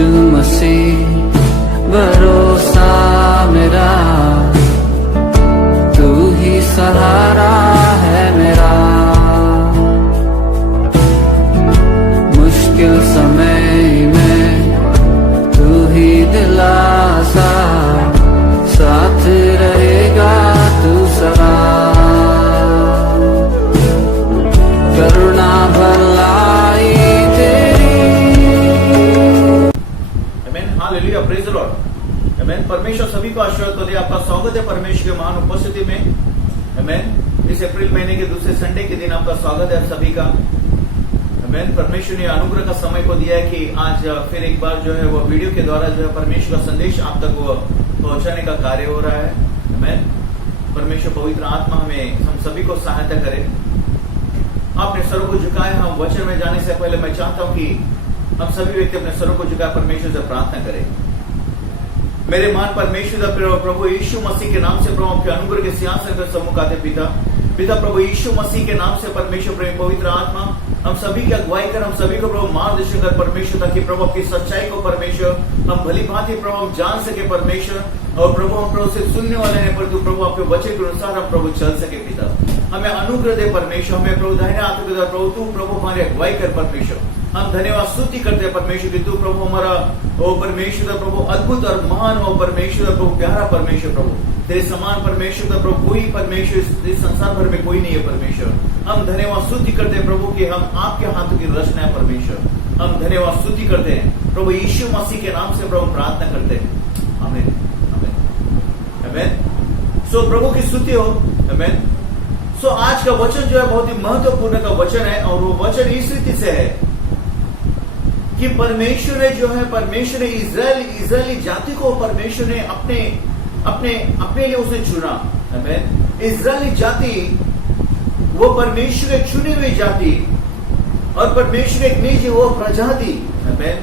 यीशु मसीह भरोसा मेरा, तू ही सहारा है मेरा। मुश्किल समय में तू ही दिलासा, साथ रहेगा तू सदा। करुणा भलाई तेरी। आमेन, हालेलुया, प्रेज द लॉर्ड। आमेन, परमेश्वर सभी को आशीर्वाद दे। आपका स्वागत है परमेश्वर के महान उपस्थिति में। आमेन, इस अप्रैल महीने के दूसरे संडे के दिन आपका स्वागत है सभी का। आमेन, परमेश्वर ने अनुग्रह का समय को दिया है कि आज फिर एक बार जो है वो वीडियो के द्वारा जो है परमेश्वर का संदेश आप तक वो पहुंचाने का कार्य हो रहा है। आमेन, परमेश्वर पवित्र आत्मा हमें हम सभी को सहायता करे। आपने सरों को झुकाए। हम वचन में जाने से पहले मैं चाहता हूं कि हम सभी व्यक्ति अपने सरों को झुकाए परमेश्वर से प्रार्थना करें। मेरे महान परमेश्वर प्रभु यीशु मसीह के नाम से प्रभु आपके अनुग्रह के सिंहासन पर सम्मुख आते पिता प्रभु यीशु मसीह के नाम से परमेश्वर प्रेम पवित्र आत्मा हम सभी की अगुवाई कर, हम सभी को प्रभु मार्गदर्शन कर परमेश्वर, ताकि प्रभु आपकी सच्चाई को परमेश्वर हम भली भांति प्रभु हम जान सके परमेश्वर, और प्रभु हम प्रभु से सुनने वाले हैं परंतु प्रभु आपके वचन के अनुसार हम प्रभु चल सके पिता। हमें अनुग्रह दे परमेश्वर, हमें प्रभु दाहिने हाथ के द्वारा प्रभु तू प्रभु हमारी अगुवाई कर परमेश्वर। हम धन्यवाद स्तुति करते हैं परमेश्वर की तू प्रभु हमारा ओ परमेश्वर प्रभु अद्भुत और महान हो परमेश्वर प्रभु, प्यारा परमेश्वर प्रभु, तेरे समान परमेश्वर प्रभु कोई परमेश्वर इस संसार भर में कोई नहीं है परमेश्वर। हम धन्यवाद स्तुति करते हैं प्रभु कि हम आपके हाथों की रचना है परमेश्वर। हम धन्यवाद स्तुति करते हैं प्रभु यीशु मसीह के नाम से प्रभु प्रार्थना करते हैं। आमीन, आमीन, आमीन। सो प्रभु की स्तुति हो। आमीन। सो आज का वचन जो है बहुत ही महत्वपूर्ण का वचन है, और वो वचन इस रीति से है कि परमेश्वर ने जो है परमेश्वर ने इजरायली जाति को परमेश्वर ने अपने लिए उसे चुना। आमीन। इजरायली जाति वो परमेश्वर के चुनी हुई जाति, और परमेश्वर एक निज वो प्रजा दी। आमीन।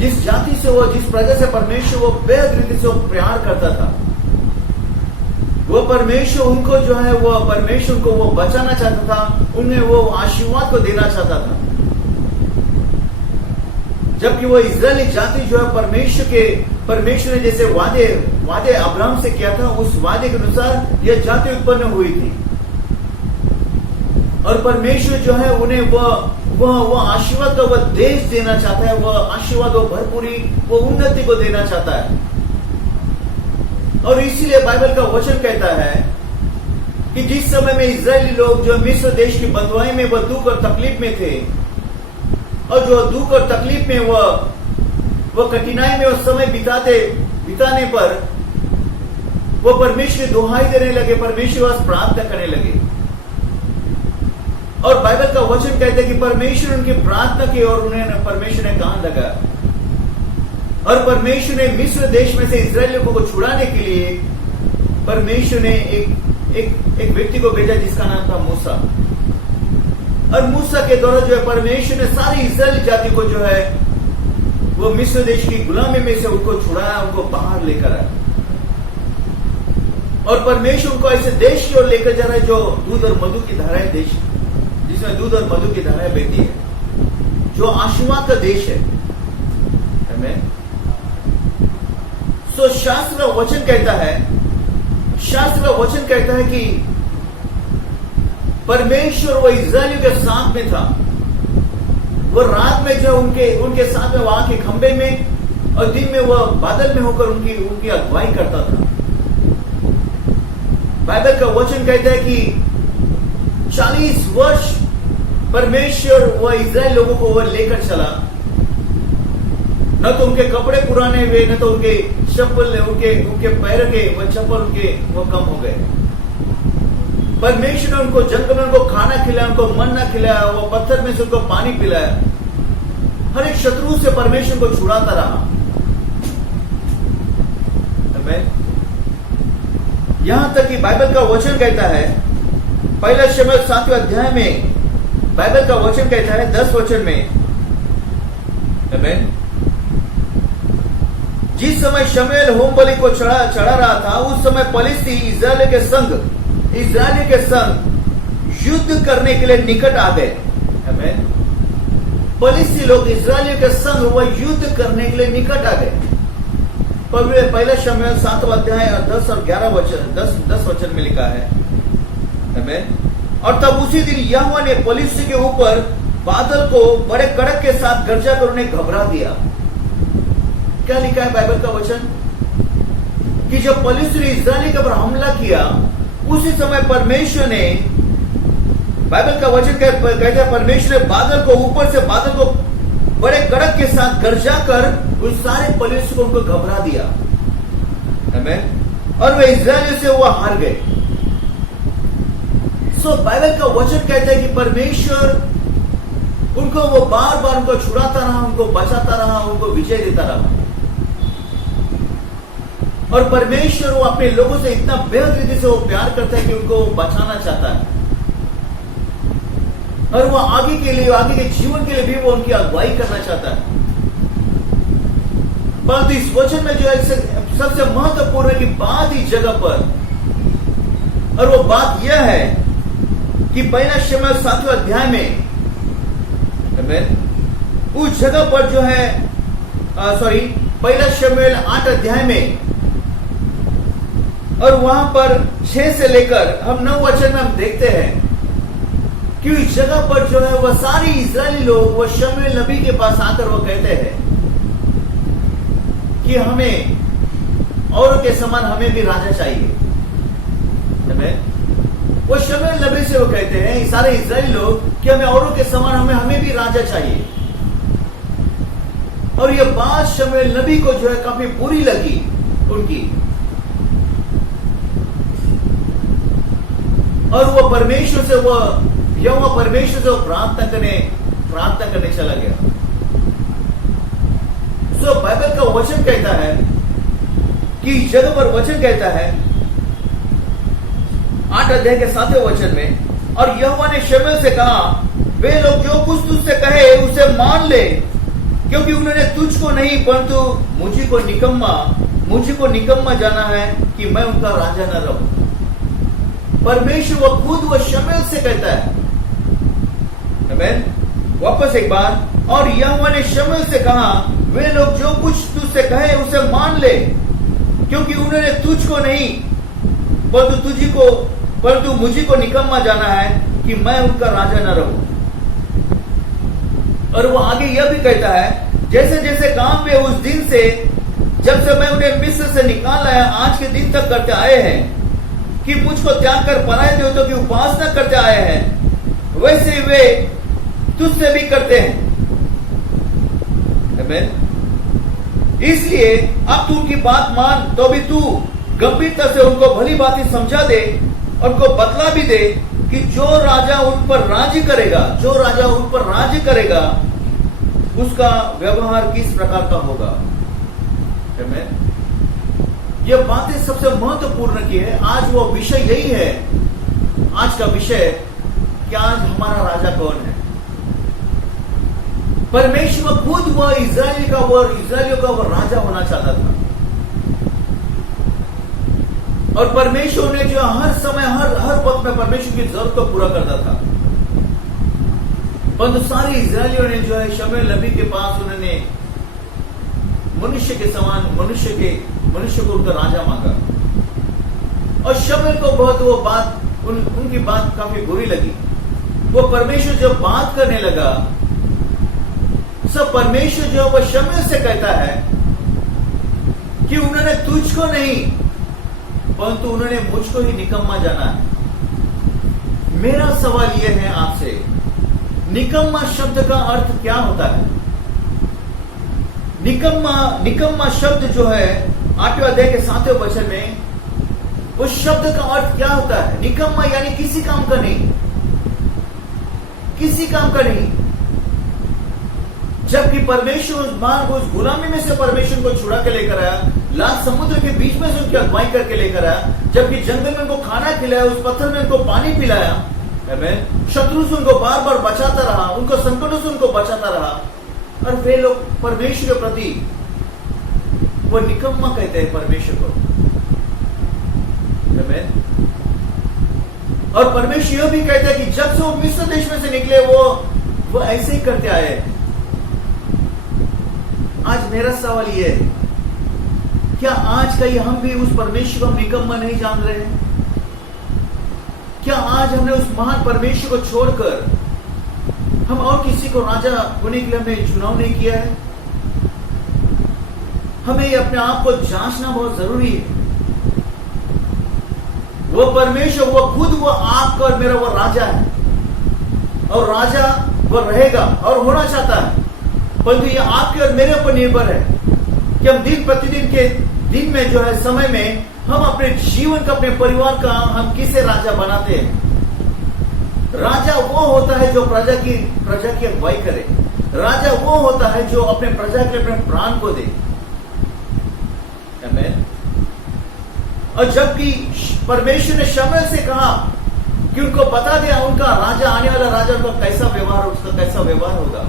जिस जाति से वो जिस प्रजा से परमेश्वर वो बेहद रीति से वो प्यार करता था, वो परमेश्वर उनको जो है वो परमेश्वर को वो बचाना चाहता था, उन्हें वो आशीर्वाद को देना चाहता था। जबकि वो इजरायली जाति जो है परमेश्वर ने जैसे वादे अब्राहम से किया था, उस वादे के अनुसार यह जाति उत्पन्न हुई थी, और परमेश्वर जो है उन्हें वो आशीर्वाद का वह देश देना चाहता है, वह आशीर्वाद वो भरपूरी वो उन्नति को देना चाहता है। और इसीलिए बाइबल का वचन कहता है कि जिस समय में इजरायली लोग जो मिस्र देश की बंधुआई में वह दुख और तकलीफ में थे, और जो दुख और तकलीफ में वह कठिनाई में उस समय बिताने पर वो परमेश्वर की दुहाई देने लगे, परमेश्वर से प्रार्थना करने लगे। और बाइबल का वचन कहता है कि परमेश्वर उनकी प्रार्थना की और उन्हें परमेश्वर ने कान लगाया, और परमेश्वर ने मिस्र देश में से इजरायलियों को छुड़ाने के लिए परमेश्वर ने एक व्यक्ति को भेजा जिसका नाम था मूसा। और मूसा के द्वारा जो है परमेश्वर ने सारी इजरायली जाति को जो है वो मिस्र देश की गुलामी में से उनको छुड़ाया, उनको बाहर लेकर आया, और परमेश्वर उनको ऐसे देश की ओर लेकर जा रहा है जो दूध और मधु की धाराएं देश, जिसमें दूध और मधु की धाराएं बहती है, जो आशीर्वाद का देश है। आमीन। सो शास्त्र का वचन कहता है कि परमेश्वर वो इजरायलियों के साथ में था। वो रात में जो उनके साथ में वहां के खंबे में, और दिन में वह बादल में होकर उनकी अगुवाई करता था। बाइबल का वचन कहता है कि 40 वर्ष परमेश्वर वह इजराइल लोगों को वह लेकर चला। न तो उनके कपड़े पुराने हुए, न तो उनके चप्पल उनके पैर के वह चप्पल वो कम हो गए। परमेश्वर ने उनको जंगल में उनको खाना खिलाया, उनको मन्ना खिलाया, वो पत्थर में से उनको पानी पिलाया। हर एक शत्रु से परमेश्वर को छुड़ाता रहा। यहां तक कि बाइबल का वचन कहता है, पहला शमूएल 7वें अध्याय में बाइबल का वचन कहता है 10 वचन में, जिस समय शमूएल होम बलि को चढ़ा रहा था, उस समय पलिश्ती इस्राएल के संग युद्ध करने के लिए निकट आ गए। फलिस्ती लोग इस्राएलियों के संग वह युद्ध करने के लिए निकट आ गए। पहला शमूएल 7 अध्याय 10 और 11 वचन 10 वचन में लिखा है, आमीन। और तब उसी दिन यहोवा ने फलिस्ती के ऊपर बादल को बड़े कड़क के साथ गरजा कर उन्हें घबरा दिया। क्या लिखा है बाइबल का वचन कि जब फलिस्ती ने इस्राएली के ऊपर हमला किया, उसी समय परमेश्वर ने, बाइबल का वचन कहता है, परमेश्वर ने बादल को ऊपर से बादल को बड़े कड़क के साथ गरजा कर उस सारे फलिस्ती को उनको घबरा दिया, आमीन। और वे इस्राएलियों से वो हार गए। सो बाइबल का वचन कहता है कि परमेश्वर उनको वो बार बार उनको छुड़ाता रहा, उनको बचाता रहा, उनको विजय देता रहा। और परमेश्वर वो अपने लोगों से इतना बेहद रीति से वो प्यार करता है कि उनको बचाना चाहता है, और वो आगे के लिए, आगे के जीवन के लिए भी वो उनकी अगुवाई करना चाहता है। परंतु इस वचन में जो है सबसे महत्वपूर्ण की बात इस जगह पर, और वो बात यह है कि पहला शमूएल 7 अध्याय में, उस जगह पर जो है पहला शमूएल 8 अध्याय में, और वहां पर 6 से लेकर हम 9 वचन में हम देखते हैं कि उस जगह पर जो है वह सारी इस्राएली लोग वह शमूएल नबी के पास आकर वो कहते हैं कि हमें औरों के समान हमें भी राजा चाहिए। वो शमूएल नबी से वो कहते हैं, सारे इस्राएली लोग, कि हमें औरों के समान हमें भी राजा चाहिए। और यह बात शमूएल नबी को जो है काफी बुरी लगी उनकी, और वो परमेश्वर से यहोवा परमेश्वर से प्रार्थना करने चला गया। सो बाइबल का वचन कहता है कि इस जगह पर वचन कहता है 8 अध्याय के 7वें वचन में, और यहोवा ने शमूएल से कहा, वे लोग जो कुछ तुझसे कहे उसे मान ले, क्योंकि उन्होंने तुझको नहीं परंतु मुझी को निकम्मा जाना है कि मैं उनका राजा न रहूं। परमेश्वर वो खुद वो शमूएल से कहता है, आमीन। वापस एक बार, और यहोवा ने शमूएल से कहा, वे लोग जो कुछ तुझसे कहे उसे मान ले, क्योंकि उन्होंने तुझको नहीं परंतु मुझी को निकम्मा जाना है कि मैं उनका राजा न रहूं। और वो आगे यह भी कहता है, जैसे जैसे काम वे उस दिन से, जब से मैं उन्हें मिस्र से निकाल लाया, आज के दिन तक करते आए हैं, कि मुझको त्याग कर पराए देवताओं की उपासना करते आए हैं, वैसे वे तुझसे भी करते हैं, आमीन। इसलिए अब तू उनकी बात मान, तो भी तू गंभीरता से उनको भली बात समझा दे, और उनको बतला भी दे कि जो राजा उन पर राज्य करेगा उसका व्यवहार किस प्रकार का होगा। यह बातें सबसे महत्वपूर्ण की है। आज वो विषय यही है, आज का विषय कि आज हमारा राजा कौन है। परमेश्वर खुद वह इस्राएलियों का वो राजा होना चाहता था, और परमेश्वर ने जो हर समय हर वक्त में परमेश्वर की जरूरत को पूरा करता था। परंतु सारे इस्राएलियों ने जो है शमूएल नबी के पास उन्होंने मनुष्य के समान मनुष्य को उनका राजा मांगा, और शमूएल को बहुत वो बात उनकी बात काफी बुरी लगी। वो परमेश्वर जब बात करने लगा, सब परमेश्वर जो वह शमूएल से कहता है कि उन्होंने तुझको नहीं परंतु उन्होंने मुझको ही निकम्मा जाना है। मेरा सवाल यह है आपसे, निकम्मा शब्द का अर्थ क्या होता है? निकम्मा शब्द जो है 8वें अध्याय के 7वें वचन में, उस शब्द का अर्थ क्या होता है? निकम्मा यानी किसी काम का नहीं। जबकि परमेश्वर उस गुलामी में से परमेश्वर को छुड़ा के लेकर आया, लाल समुद्र के बीच में से उनकी अगुवाई करके लेकर आया, जबकि जंगल में उनको खाना खिलाया, उस पत्थर में उनको पानी पिलाया, शत्रु से उनको बार बार बचाता रहा, उनको संकटों से उनको बचाता रहा, और वे लोग परमेश्वर के प्रति वो निकम्मा कहते हैं परमेश्वर को। और परमेश्वर यह भी कहता है कि जब से वो मिस्र देश में से निकले वो ऐसे ही करते आए, मेरा सवाल ये है, क्या आज का ये हम भी उस परमेश्वर को निकम्मा नहीं जान रहे हैं? क्या आज हमने उस महान परमेश्वर को छोड़कर हम और किसी को राजा होने के लिए हमने चुनाव नहीं किया है? हमें अपने आप को जांचना बहुत जरूरी है। वो परमेश्वर, वो खुद, वो आपका और मेरा वो राजा है, और राजा वो रहेगा और होना चाहता है। परंतु ये आपके और मेरे ऊपर निर्भर है कि हम दिन प्रतिदिन के दिन में जो है समय में हम अपने जीवन का, अपने परिवार का हम किसे राजा बनाते हैं। राजा वो होता है जो प्रजा की अगुवाई करे। राजा वो होता है जो अपने प्रजा के लिए अपने प्राण को दे। आमीन। और जबकि परमेश्वर ने शमूएल से कहा कि उनको बता दिया उनका राजा, आने वाला राजा, उनका कैसा व्यवहार, उसका कैसा व्यवहार होगा।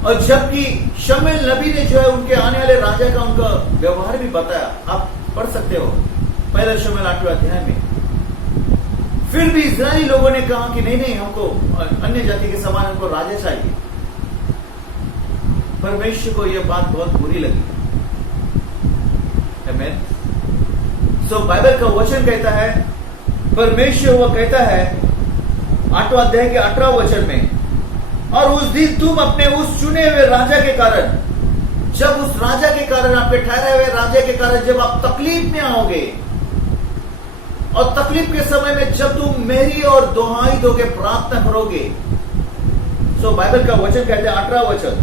और जबकि शमूएल नबी ने जो है उनके आने वाले राजा का उनका व्यवहार भी बताया। आप पढ़ सकते हो पहला शमूएल 8वें अध्याय में। फिर भी इस्राएली लोगों ने कहा कि नहीं, हमको अन्य जाति के समान हमको राजा चाहिए। परमेश्वर को यह बात बहुत बुरी लगी। आमीन। सो बाइबल का वचन कहता है, परमेश्वर वो कहता है 8वां अध्याय के 18वां वचन में, और उस दिन तुम अपने उस चुने हुए राजा के कारण, जब उस राजा के कारण, आपके ठहरे हुए राजा के कारण जब आप तकलीफ में आओगे, और तकलीफ के समय में जब तुम मेरी और दुहाई दोगे, प्रार्थना करोगे। सो बाइबल का वचन कहते हैं 18वां वचन,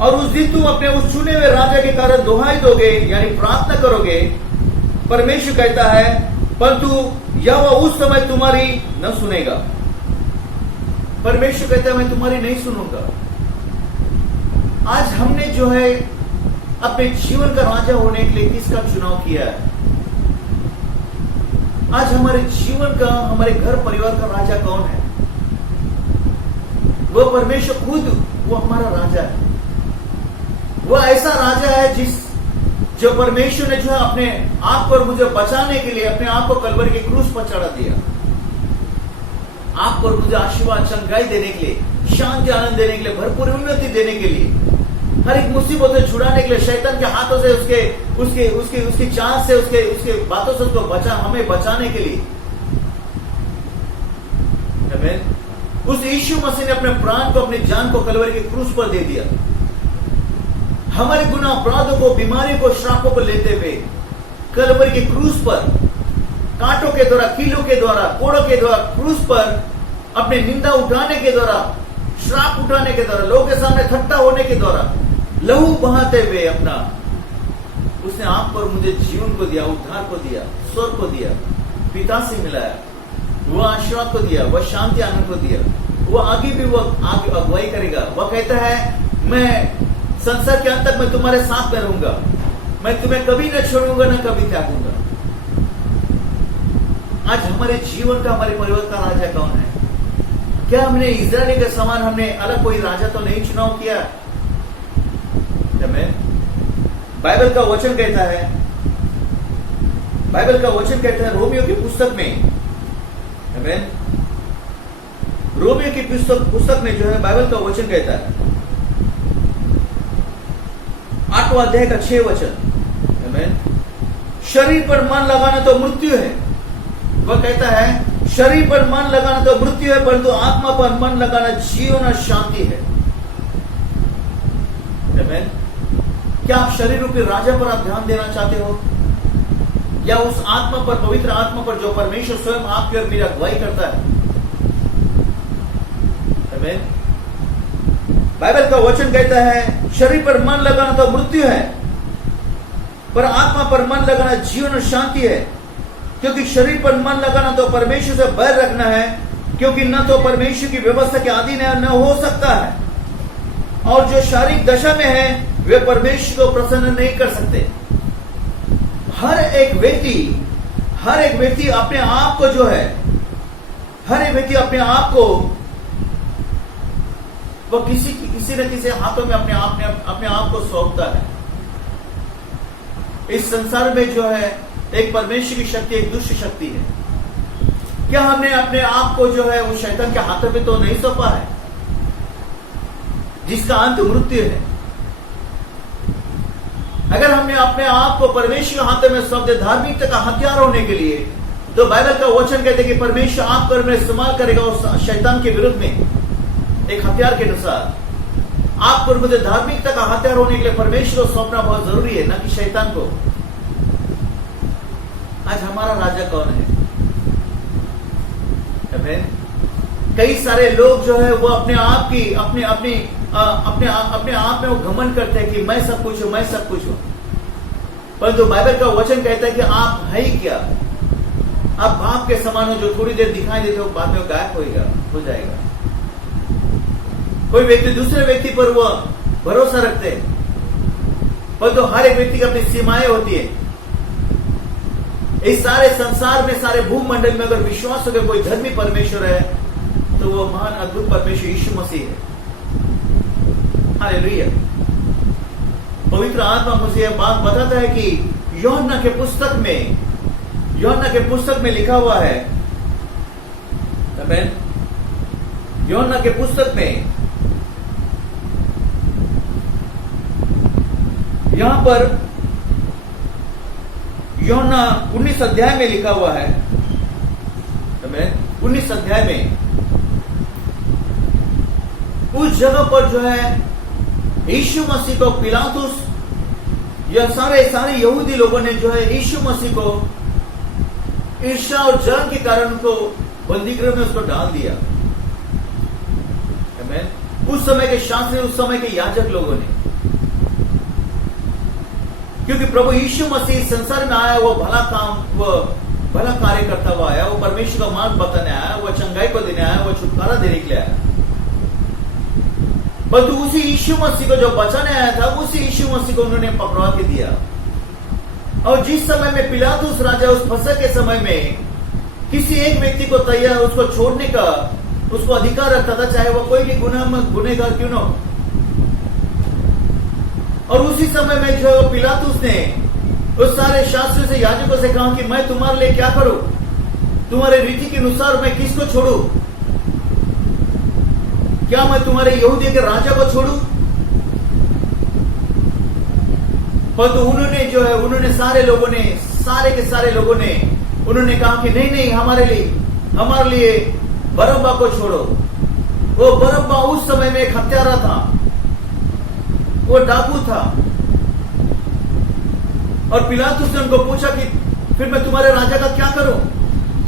और उस दिन तुम अपने उस चुने हुए राजा के कारण दुहाई दोगे, यानी प्रार्थना करोगे। परमेश्वर कहता है, परंतु यहोवा उस समय तुम्हारी न सुनेगा। परमेश्वर कहता है मैं तुम्हारी नहीं सुनूंगा। आज हमने जो है अपने जीवन का राजा होने के लिए किसका चुनाव किया है? आज हमारे जीवन का, हमारे घर परिवार का राजा कौन है? वो परमेश्वर खुद, वो हमारा राजा है। वो ऐसा राजा है जो परमेश्वर ने जो है अपने आप पर मुझे बचाने के लिए अपने आप को कलवरी के क्रूस पर चढ़ा दिया। आपको और मुझे आशीर्वाद, चंगाई देने के लिए, शांति, आनंद देने के लिए, भरपूर उन्नति देने के लिए, हर एक मुसीबत से छुड़ाने के लिए, शैतान के हाथों से, उसकी चाल से, उसके बातों से उसको हमें बचाने के लिए। आमीन। उस यीशु मसीह ने अपने प्राण को, अपनी जान को कलवरी के क्रूस पर दे दिया। हमारे गुनाह, अपराधों को, बीमारियों को, श्रापों को लेते हुए कलवरी के क्रूस पर, कांटों के द्वारा, कीलों के द्वारा, कोड़ों के द्वारा क्रूस पर अपने निंदा उठाने के द्वारा, श्राप उठाने के द्वारा, लोगों के सामने ठट्टा होने के द्वारा, लहू बहाते हुए अपना, उसने आप पर मुझे जीवन को दिया, उद्धार को दिया, स्वर्ग को दिया, पिता से मिलाया, वो आशीर्वाद को दिया, वह शांति, आनंद को दिया। वो आगे भी वो आगे अगुवाई करेगा। वह कहता है मैं संसार के अंत तक मैं तुम्हारे साथ में रहूंगा, मैं तुम्हें कभी न छोड़ूंगा, न कभी त्यागूंगा। आज हमारे जीवन का, हमारे परिवार का राजा कौन है? क्या हमने इस्राएल के समान हमने अलग कोई राजा तो नहीं चुनाव किया? बाइबल का वचन कहता है रोमियो की पुस्तक में, रोमियो की पुस्तक में जो है बाइबल का वचन कहता है 8वां अध्याय का 6 वचन, शरीर पर मन लगाना तो मृत्यु है। वह कहता है शरीर पर मन लगाना तो मृत्यु है, परंतु आत्मा पर मन लगाना जीवन और शांति है। आमीन। क्या आप शरीर रूपी राजा पर आप ध्यान देना चाहते हो, या उस आत्मा पर, पवित्र आत्मा पर जो परमेश्वर स्वयं आपकी और मेरी अगुवाई करता है? आमीन। बाइबल का वचन कहता है शरीर पर मन लगाना तो मृत्यु है, पर आत्मा पर मन लगाना जीवन और शांति है। क्योंकि शरीर पर मन लगाना तो परमेश्वर से बैर रखना है, क्योंकि न तो परमेश्वर की व्यवस्था के अधीन है, न हो सकता है। और जो शारीरिक दशा में है वे परमेश्वर को प्रसन्न नहीं कर सकते। हर एक व्यक्ति अपने आप को जो है, हर एक व्यक्ति अपने आप को वह किसी न किसी हाथों में अपने आप को सौंपता है। इस संसार में जो है एक परमेश्वर की शक्ति, एक दुष्ट शक्ति है। क्या हमने अपने आप को जो है उस शैतान के हाथों में तो नहीं सौंपा है, जिसका अंत मृत्यु है? अगर हमने अपने आप को परमेश्वर के हाथ में सौंप दिया धार्मिकता का हथियार होने के लिए, तो बाइबल का वचन कहते हैं कि परमेश्वर आपको में इस्तेमाल करेगा उस शैतान के विरुद्ध में एक हथियार के अनुसार। आपको मुझे धार्मिकता का हथियार होने के लिए परमेश्वर को सौंपना बहुत जरूरी है, ना कि शैतान को। आज हमारा राजा कौन है? आमीन। कई सारे लोग जो है वो अपने आप की अपने आप में वो घमंड करते हैं कि मैं सब कुछ हूं, मैं सब कुछ हूं। परंतु बाइबल का वचन कहता है कि आप है ही क्या? आप बाप के समान हो, जो थोड़ी देर दिखाई देते हो बाद में गायब हो जाएगा। कोई व्यक्ति दूसरे व्यक्ति पर वो भरोसा रखते हैं, परंतु हर एक व्यक्ति की अपनी सीमाएं होती है। इस सारे संसार में, सारे भूमंडल में अगर विश्वास अगर कोई धर्मी परमेश्वर है तो वो महान अद्भुत परमेश्वर यीशु मसीह है। हालेलुया। पवित्र आत्मा मुझे यह बात बताता है कि यूहन्ना के पुस्तक में लिखा हुआ है, आमीन। यूहन्ना के पुस्तक में यहां पर यूहन्ना 19 अध्याय में लिखा हुआ है, 19 अध्याय में उस जगह पर जो है यीशु मसीह को पिलातुस या सारे यहूदी लोगों ने जो है यीशु मसीह को ईर्ष्या और जलन के कारण उनको बंदीगृह में उसको डाल दिया। आमीन। उस समय के शास्त्री, उस समय के याजक लोगों ने, क्योंकि प्रभु यीशु मसीह संसार में आया, वो भला कार्य करता हुआ आया, वो परमेश्वर का मार्ग बताने आया, वो चंगाई को देने आया, वो छुटकारा देने के लिए आया। परंतु उसी यीशु मसीह को जो बचाने आया था, उसी यीशु मसीह को उन्होंने पकड़वा के दिया। और जिस समय में पिलातुस राजा उस फसह के समय में किसी एक व्यक्ति को तैयार उसको छोड़ने का उसको अधिकार रखता था, चाहे वो कोई भी गुनहगार क्यों न हो। और उसी समय में जो पिलातुस ने उस सारे शास्त्रियों से, याजकों से कहा कि मैं तुम्हारे लिए क्या करूं? तुम्हारे रीति के अनुसार मैं किसको छोड़ू? क्या मैं तुम्हारे यहूदियों के राजा को छोड़ू? परंतु उन्होंने सारे के सारे लोगों ने उन्होंने कहा कि नहीं, हमारे लिए बरअब्बा को छोड़ो। वो बरअब्बा उस समय में एक हत्यारा था, वो डाकू था। और पिलातुस ने उनको पूछा कि फिर मैं तुम्हारे राजा का क्या करूं?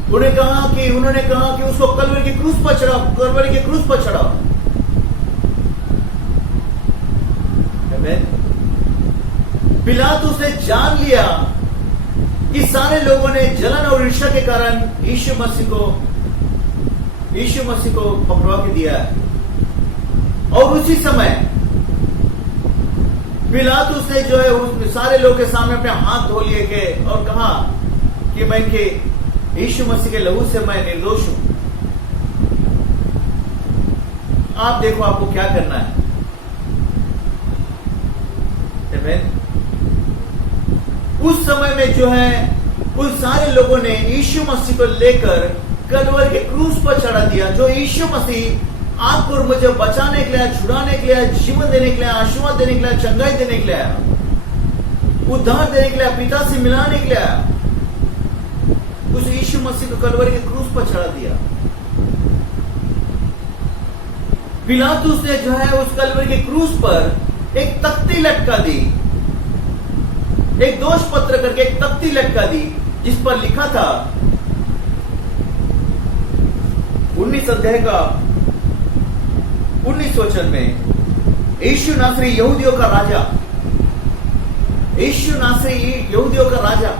उन्होंने कहा कि उसको कलवरी के क्रूस पर चढ़ाओ। पिलातुस ने जान लिया कि सारे लोगों ने जलन और ईर्ष्या के कारण यीशु मसीह को पकड़वा के दिया है। और उसी समय पिलातुस ने जो है उस सारे लोगों के सामने अपने हाथ धो लिए के और कहा कि मैं के यीशु मसीह के लहू से मैं निर्दोष हूं। आप देखो आपको क्या करना है। आमीन। उस समय में जो है उन सारे लोगों ने यीशु मसीह को लेकर कलवरी के क्रूस पर चढ़ा दिया। जो यीशु मसीह आपको और मुझे बचाने के लिए, छुड़ाने के लिए, जीवन देने के लिए, आशीर्वाद देने के लिए, चंगाई देने के लिए आया, उद्धार देने के लिए, पिता से मिलाने के लिए आया, उस यीशु मसीह को कलवरी के क्रूस पर चढ़ा दिया। पिलातुस ने जो है उस कलवरी के क्रूस पर एक तख्ती लटका दी, एक दोष पत्र करके एक तख्ती लटका दी, जिस पर लिखा था 19 अध्याय का 19 वचन में, यीशु नासरी यहूदियों का राजा, यीशु नासरी यहूदियों का राजा।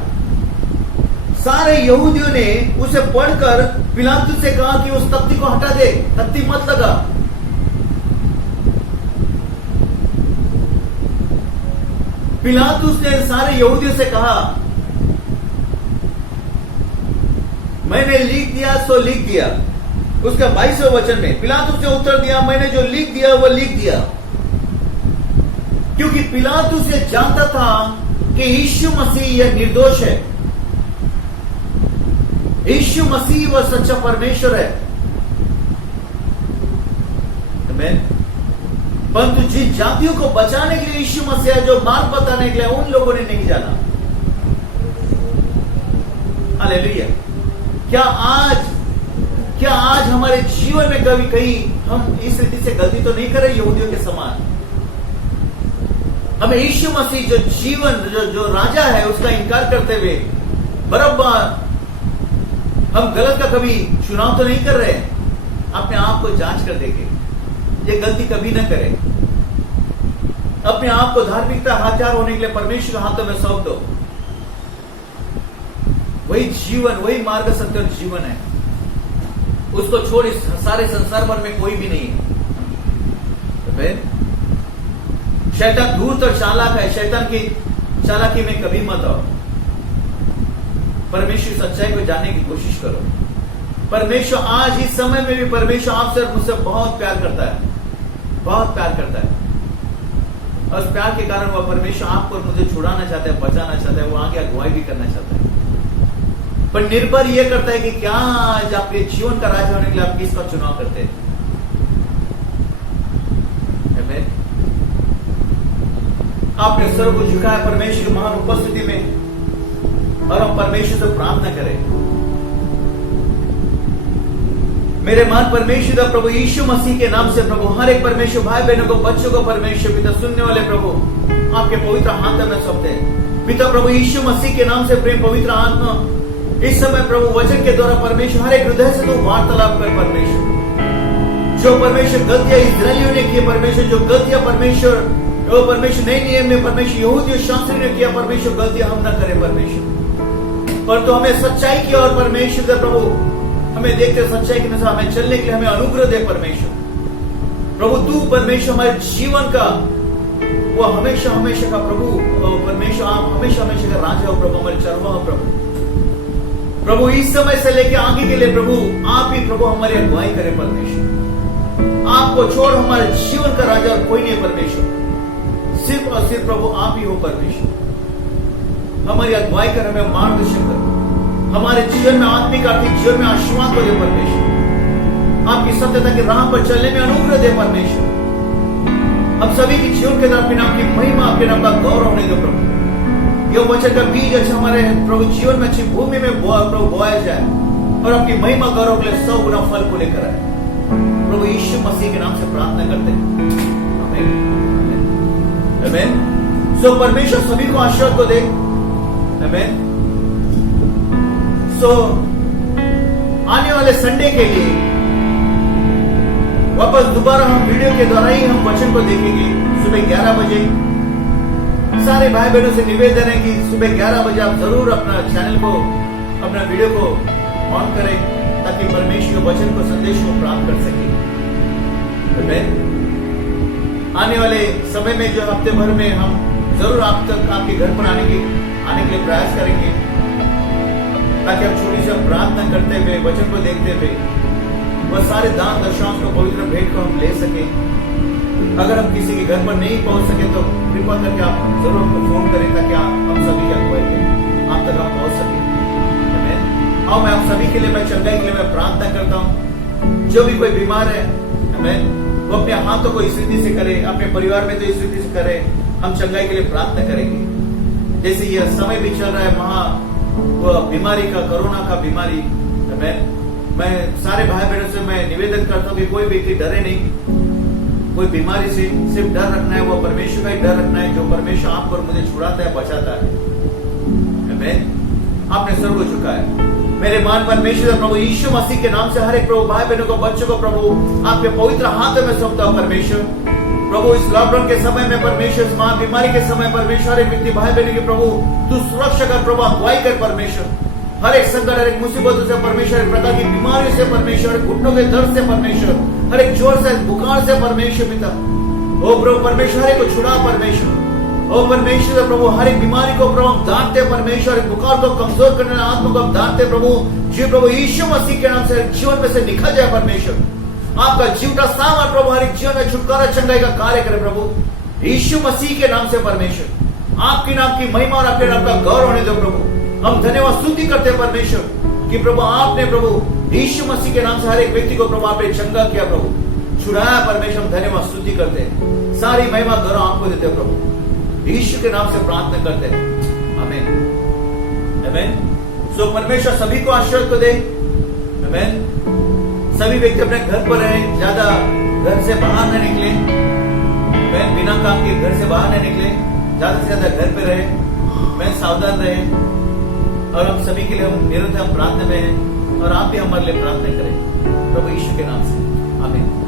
सारे यहूदियों ने उसे पढ़कर पिलातुस से कहा कि उस तख्ती को हटा दे, तख्ती मत लगा। पिलातुस ने सारे यहूदियों से कहा, मैंने लिख दिया सो लिख दिया। उसका 22वें वचन में पिलातुस ने उत्तर दिया, मैंने जो लिख दिया वो लिख दिया। क्योंकि पिलातुस ये जानता था कि यीशु मसीह यह निर्दोष है, यीशु मसीह वह सच्चा परमेश्वर है। आमीन। परंतु जिन जातियों को बचाने के लिए यीशु मसीह जो मार्ग बताने के लिए उन लोगों ने नहीं जाना। हालेलुया। क्या आज हमारे जीवन में कभी कहीं हम इस रीति से गलती तो नहीं कर रहे यहूदियों के समान? हमें यीशु मसीह जो जीवन जो राजा है उसका इनकार करते हुए बराबर हम गलत का कभी चुनाव तो नहीं कर रहे? अपने आप को जांच कर देखें, ये गलती कभी ना करें। अपने आप को धार्मिकता हथियार होने के लिए परमेश्वर के हाथों में सौंप दो। वही जीवन, वही मार्ग, सत्य और जीवन है। उसको छोड़ इस सारे संसार भर में कोई भी नहीं है। शैतान धूर्त और चालाक है, शैतान की चालाकी में कभी मत आओ। परमेश्वर सच्चाई को जानने की कोशिश करो। परमेश्वर आज इस समय में भी परमेश्वर आपसे और मुझसे बहुत प्यार करता है, बहुत प्यार करता है। और उस प्यार के कारण वह परमेश्वर आपको और मुझे छुड़ाना चाहता है, बचाना चाहता है, वो आगे अगुवाई भी करना चाहता है। पर निर्भर यह करता है कि क्या आज आपके जीवन का राजा होने के लिए आप किसका चुनाव करते हैं। आपने सर को झुकाया परमेश्वर की महान उपस्थिति में और हम परमेश्वर से प्रार्थना करें। मेरे महान परमेश्वर प्रभु यीशु मसीह के नाम से प्रभु हर एक परमेश्वर भाई बहनों को, बच्चों को परमेश्वर पिता सुनने वाले प्रभु आपके पवित्र हाथ में सौंपते हैं। पिता प्रभु यीशु मसीह के नाम से प्रेम पवित्र आत्मा इस समय प्रभु वचन के द्वारा परमेश्वर हर एक हृदय से तो वार्तालाप कर। परमेश्वर जो परमेश्वर गलतियां इस्राएलियों ने की, परमेश्वर जो गलतियां परमेश्वर नए नियम में परमेश्वर यहूदी शास्त्री ने किया, परमेश्वर गलतियां हम न करें परमेश्वर, पर तो हमें सच्चाई की और परमेश्वर प्रभु हमें देखते सच्चाई के अनुसार हमें चलने के लिए हमें अनुग्रह दे परमेश्वर। प्रभु तू परमेश्वर हमारे जीवन का वो हमेशा हमेशा का प्रभु परमेश्वर, आप हमेशा हमेशा का राजा हो प्रभु, हमारे चरवाहा हो प्रभु। इस समय से लेकर आगे के लिए प्रभु आप ही प्रभु हमारी अगुवाई करें परमेश्वर। आपको छोड़ हमारे जीवन का राजा और कोई नहीं परमेश्वर, सिर्फ और सिर्फ प्रभु आप ही हो परमेश्वर। हमारी अगुवाई कर, हमें मार्गदर्शन कर, हमारे जीवन में आत्मिक आर्थिक जीवन में आशीर्वाद को दे परमेश्वर। आपकी सत्यता की राह पर चलने में अनुग्रह दे परमेश्वर। हम सभी की जीवन के आपके नाम की महिमा, आपके नाम का गौरव होने दो प्रभु। यह वचन का बीज अच्छा हमारे प्रभु जीवन में अच्छी भूमि में प्रभु बोया जाए और आपकी महिमा गौरव के लिए 100 गुना फल को लेकर आए। प्रभु यीशु मसीह के नाम से प्रार्थना करते हैं, आमीन आमीन। सो परमेश्वर सभी को आशीर्वाद को दे, आमीन। सो आने वाले संडे के लिए वापस दोबारा हम वीडियो के द्वारा ही हम वचन को देखेंगे सुबह 11 बजे। सारे भाई बहनों से निवेदन है कि सुबह 11 बजे आप जरूर अपना चैनल को, अपना वीडियो को ऑन करें ताकि परमेश्वर के वचन को, संदेश को प्राप्त कर सके। आने वाले समय में जो हफ्ते भर में हम जरूर आप तक आपके घर पर आने के लिए प्रयास करेंगे ताकि हम छोटी सी प्रार्थना करते हुए, वचन को देखते हुए वह सारे दान दशांश को, पवित्र भेंट को हम ले सके। अगर हम किसी के घर पर नहीं पहुंच सके तो कृपा करके आप जरूर हमको फोन करें ताकि हम सभी की अगुवाई आप तक हम पहुंच सके। और मैं आप सभी के लिए, मैं चंगाई के लिए मैं प्रार्थना करता हूँ। जो भी कोई बीमार है वो अपने हाथों को इस रीति से करे, अपने परिवार में तो इस रीति से करे। हम चंगाई के लिए प्रार्थना करेंगे। जैसे यह समय भी चल रहा है वह बीमारी का, कोरोना का बीमारी, मैं सारे भाई बहनों से मैं निवेदन करता हूँ कि कोई व्यक्ति डरे नहीं। कोई बीमारी से सिर्फ डर रखना है, वो परमेश्वर का ही डर रखना है जो परमेश्वर आपको और मुझे छुड़ाता है, बचाता है। आपने सर को झुकाया। मेरे महान परमेश्वर प्रभु यीशु मसीह के नाम से हर एक प्रभु भाई बहनों को, बच्चों को प्रभु आपके पवित्र हाथ में सौंपता हूं परमेश्वर। प्रभु इस लॉकडाउन के समय में परमेश्वर, इस महाबीमारी के समय परमेश्वर, एक व्यक्ति भाई बहनों की प्रभु तू सुरक्षा कर, प्रभु अगुवाई कर परमेश्वर। हर एक संकट, हर एक मुसीबतों से परमेश्वर, एक प्रकार की बीमारी से परमेश्वर, घुटनों के दर्द से परमेश्वर, हर एक जोर से, बुखार से परमेश्वर पिता ओ प्रभु परमेश्वर हर एक को छुड़ा परमेश्वर। ओ परमेश्वर प्रभु हर एक बीमारी को प्रभु दांतते परमेश्वर, बुखार को कमजोर करने वाले आत्मा को दांतते प्रभु जी प्रभु यीशु मसीह के नाम से जीवन में से निकल जाए परमेश्वर। आपका जीवटा सामर्थ प्रभु हर एक जीवन में छुटकारा, चंगाई का कार्य करे प्रभु यीशु मसीह के नाम से परमेश्वर। आपके नाम की महिमा और आपके नाम का गौरव होने दो प्रभु। हम धन्यवाद स्तुति करते हैं परमेश्वर कि प्रभु आपने प्रभु यीशु मसीह के नाम से हर एक व्यक्ति को प्रभु आपने चंगा किया, प्रभु छुड़ाया परमेश्वर। हम धन्यवाद स्तुति करते हैं। सारी महिमा गौरव आपको देते हो प्रभु, यीशु के नाम से प्रार्थना करते हैं, आमीन आमीन। सो परमेश्वर सभी को आशीर्वाद को दे, आमीन। सभी व्यक्ति अपने घर पर रहे, ज्यादा घर से बाहर न निकले, आमीन। बिना काम के घर से बाहर न निकले, ज्यादा से ज्यादा घर पे रहे, मैं सावधान रहे, और हम सभी के लिए हम निरंतर प्रार्थना में हैं, और आप भी हमारे लिए प्रार्थना करें प्रभु यीशु के नाम से, आमीन।